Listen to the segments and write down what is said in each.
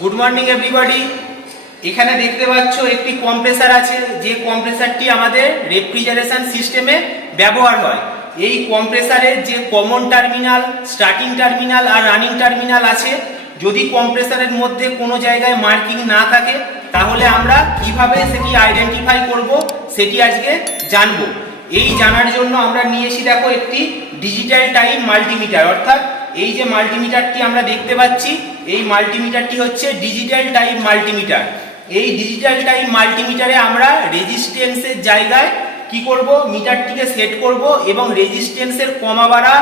Good morning everybody. এখানে দেখতে পাচ্ছ একটি কম্প্রেসার আছে, যে কম্প্রেসারটি আমাদের রেফ্রিজারেশন সিস্টেমে ব্যবহার হয়। এই কম্প্রেসারের যে কমন টার্মিনাল, স্টার্টিং টার্মিনাল আর রানিং টার্মিনাল আছে, যদি কম্প্রেসারের মধ্যে কোনো জায়গায় মার্কিং না থাকে তাহলে আমরা কিভাবে সেটি আইডেন্টিফাই করব সেটি আজকে জানব। এই জানার জন্য আমরা নিয়েছি দেখো একটি ডিজিটাল টাইম মাল্টিমিটার, অর্থাৎ এই যে মাল্টিমিটারটি আমরা দেখতে পাচ্ছি, এই মাল্টিমিটারটি হচ্ছে ডিজিটাল টাইম মাল্টিমিটার। এই ডিজিটাল টাইম মাল্টিমিটারে আমরা রেজিস্ট্যান্সের জায়গায় কি করব, মিটারটিকে সেট করব এবং রেজিস্ট্যান্সের কমা বাড়া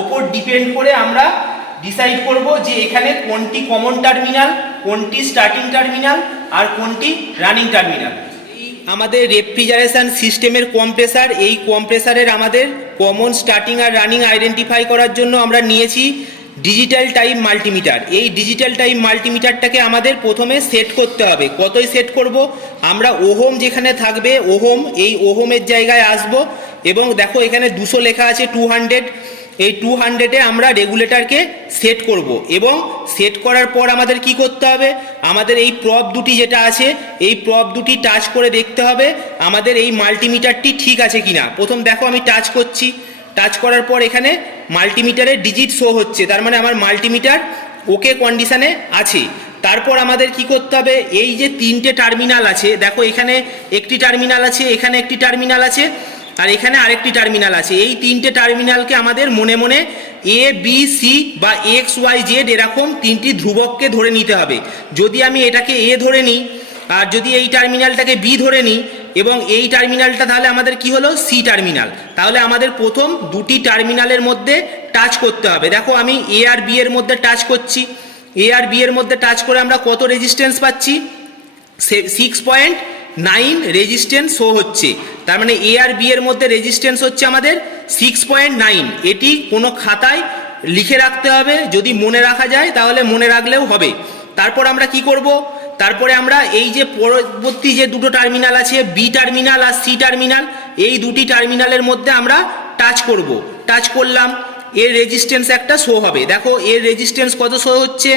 ওপর ডিপেন্ড করে আমরা ডিসাইড করব যে এখানে কোনটি কমন টার্মিনাল, কোনটি স্টার্টিং টার্মিনাল আর কোনটি রানিং টার্মিনাল। আমাদের রেফ্রিজারেশন সিস্টেমের কম্প্রেসার, এই কম্প্রেসারের আমাদের কমন, স্টার্টিং আর রানিং আইডেন্টিফাই করার জন্য আমরা নিয়েছি ডিজিটাল টাইম মাল্টিমিটার। এই ডিজিটাল টাইম মাল্টিমিটারটাকে আমাদের প্রথমে সেট করতে হবে। কতই সেট করব, আমরা ওহম যেখানে থাকবে ওহম, এই ওহমের জায়গায় আসব এবং দেখো এখানে 200 লেখা আছে, 200, এই 200-এ আমরা রেগুলেটরকে সেট করব এবং সেট করার পর আমাদের কি করতে হবে, আমাদের এই প্রব দুটি যেটা আছে এই প্রব দুটি টাচ করে দেখতে হবে আমাদের এই মাল্টিমিটারটি ঠিক আছে কিনা। প্রথম দেখো আমি টাচ করছি, টাচ করার পর এখানে মাল্টিমিটারের ডিজিট শো হচ্ছে, তার মানে আমার মাল্টিমিটার ওকে কন্ডিশনে আছে। তারপর আমাদের কি করতে হবে, এই যে তিনটে টার্মিনাল আছে, দেখো এখানে একটি টার্মিনাল আছে, এখানে একটি টার্মিনাল আছে আর এখানে আরেকটি টার্মিনাল আছে। এই তিনটে টার্মিনালকে আমাদের মনে মনে এ বি সি বা এক্স ওয়াই জেড এরকম তিনটি ধ্রুবককে ধরে নিতে হবে। যদি আমি এটাকে এ ধরে নিই আর যদি এই টার্মিনালটাকে বি ধরে নিই এবং এই টার্মিনালটা, তাহলে আমাদের কি হলো, সি টার্মিনাল। তাহলে আমাদের প্রথম দুটি টার্মিনালের মধ্যে টাচ করতে হবে। দেখো আমি এ আর বি এর মধ্যে টাচ করছি, এ আর বি এর মধ্যে টাচ করে আমরা কত রেজিস্ট্যান্স পাচ্ছি, 6.9 রেজিস্ট্যান্স শো হচ্ছে। তার মানে এ আর বি এর মধ্যে রেজিস্ট্যান্স হচ্ছে আমাদের 6.9। এটি কোনো খাতায় লিখে রাখতে হবে, যদি মনে রাখা যায় তাহলে মনে রাখলেও হবে। তারপর আমরা কি করব, তারপরে আমরা এই যে পরবর্তী যে দুটো টার্মিনাল আছে, বি টার্মিনাল আর সি টার্মিনাল, এই দুটি টার্মিনালের মধ্যে আমরা টাচ করব। টাচ করলাম, এর রেজিস্ট্যান্স একটা শো হবে। দেখো এর রেজিস্ট্যান্স কত শো হচ্ছে,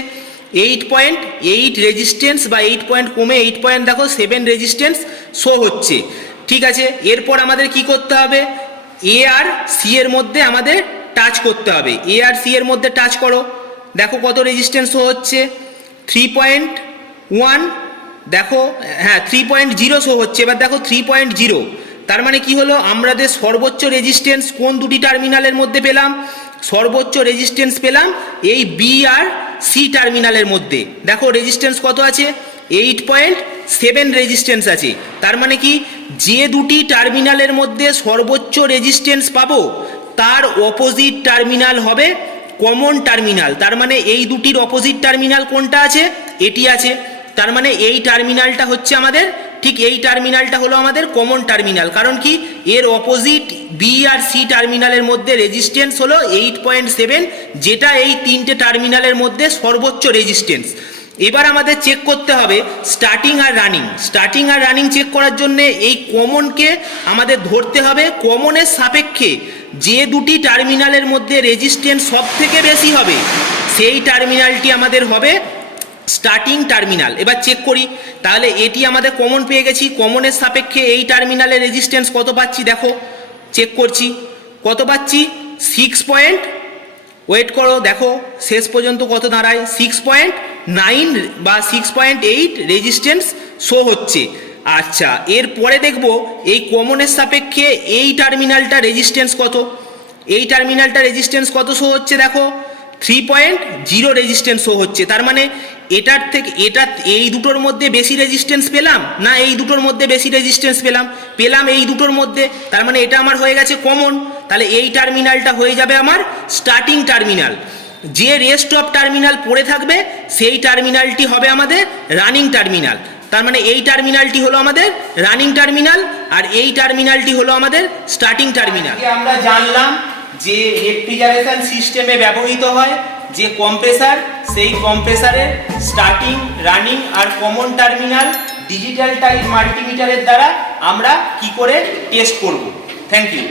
8.8 রেজিস্ট্যান্স বা 8 পয়েন্ট কমে 8.7 রেজিস্ট্যান্স শো হচ্ছে। ঠিক আছে, এরপর আমাদের কি করতে হবে, এ আর সি এর মধ্যে আমাদের টাচ করতে হবে। এ আর সি এর মধ্যে টাচ করো, দেখো কত রেজিস্ট্যান্স শো হচ্ছে, 3.1, দেখো হ্যাঁ 3.0 শো হচ্ছে। এবার দেখো 3.0, তার মানে কি হলো, আমাদের সর্বোচ্চ রেজিস্ট্যান্স কোন দুটি টার্মিনালের মধ্যে পেলাম, সর্বোচ্চ রেজিস্ট্যান্স পেলাম এই বি আর সি টার্মিনালের মধ্যে। দেখো রেজিস্ট্যান্স কত আছে, 8.7 রেজিস্ট্যান্স আছে। তার মানে কি, যে দুটি টার্মিনালের মধ্যে সর্বোচ্চ রেজিস্ট্যান্স পাবো তার অপোজিট টার্মিনাল হবে কমন টার্মিনাল। তার মানে এই দুটির অপোজিট টার্মিনাল কোনটা আছে, এটি আছে। তার মানে এই টার্মিনালটা হচ্ছে আমাদের, ঠিক এই টার্মিনালটা হলো আমাদের কমন টার্মিনাল। কারণ কি, এর অপোজিট বি আর সি টার্মিনালের মধ্যে রেজিস্ট্যান্স হলো 8.7, যেটা এই তিনটে টার্মিনালের মধ্যে সর্বোচ্চ রেজিস্ট্যান্স। এবার আমাদের চেক করতে হবে স্টার্টিং আর রানিং। স্টার্টিং আর রানিং চেক করার জন্য এই কমনকে আমাদের ধরতে হবে, কমনের সাপেক্ষে যে দুটি টার্মিনালের মধ্যে রেজিস্ট্যান্স সব থেকে বেশি হবে সেই টার্মিনালটি আমাদের হবে স্টার্টিং টার্মিনাল। এবার চেক করি, তাহলে এটি আমাদের কমন পেয়ে গেছি, কমনের সাপেক্ষে এই টার্মিনালের রেজিস্ট্যান্স কত পাচ্ছি, দেখো চেক করছি কত পাচ্ছি, 6. ওয়েট করো, দেখো শেষ পর্যন্ত কত দাঁড়ায়, 6.9 বা 6.8 রেজিস্ট্যান্স শো হচ্ছে। আচ্ছা, এরপরে দেখব এই কমনের সাপেক্ষে এই টার্মিনালটা রেজিস্ট্যান্স কত, এই টার্মিনালটা রেজিস্ট্যান্স কত শো হচ্ছে, দেখো 3.0 রেজিস্ট্যান্স শো হচ্ছে। তার মানে এটার থেকে এটা, এই দুটোর মধ্যে বেশি রেজিস্ট্যান্স পেলাম না এই দুটোর মধ্যে বেশি রেজিস্ট্যান্স পেলাম এই দুটোর মধ্যে। তার মানে এটা আমার হয়ে গেছে কমন। তাহলে এই টার্মিনালটা হয়ে যাবে আমার স্টার্টিং টার্মিনাল। যে রেস্ট অফ টার্মিনাল পড়ে থাকবে সেই টার্মিনালটি হবে আমাদের রানিং টার্মিনাল। তার মানে এই টার্মিনালটি হলো আমাদের রানিং টার্মিনাল আর এই টার্মিনালটি হলো আমাদের স্টার্টিং টার্মিনাল। আমরা জানলাম যে রেফ্রিজারেশন সিস্টেমে ব্যবহৃত হয় যে কম্প্রেসার, সেই কম্প্রেসারের স্টার্টিং, রানিং আর কমন টার্মিনাল ডিজিটাল টাইম মাল্টিমিটারের দ্বারা আমরা কি করে টেস্ট করব। Thank you.